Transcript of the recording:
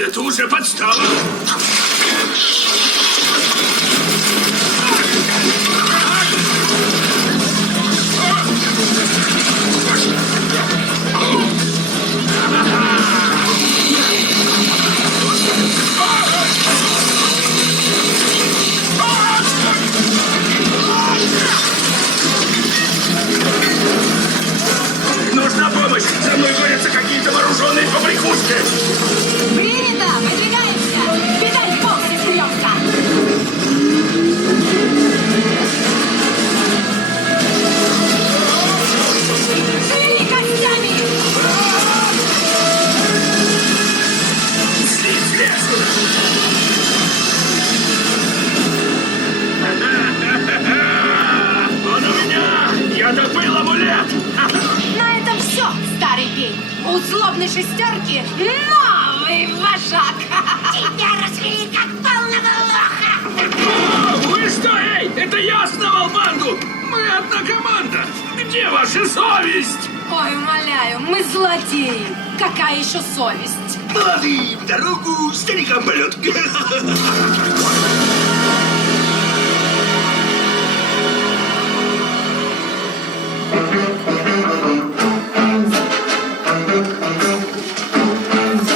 это уже подстава. Нужна помощь! За мной борются какие-то вооруженные побрякушки! Принято! Выдвигаемся! Педаль в пол, сестрёнка! Шевели костями! Слизь лес! Он у меня! Я добыл амулет! На этом все, старый пень. У злобной шестерки новый вожак. Тебя развели как полного лоха. О, вы что, эй! Это я основал банду! Мы одна команда! Где ваша совесть? Ой, умоляю, мы злодеи. Какая еще совесть? Молодые в дорогу, старикам полет.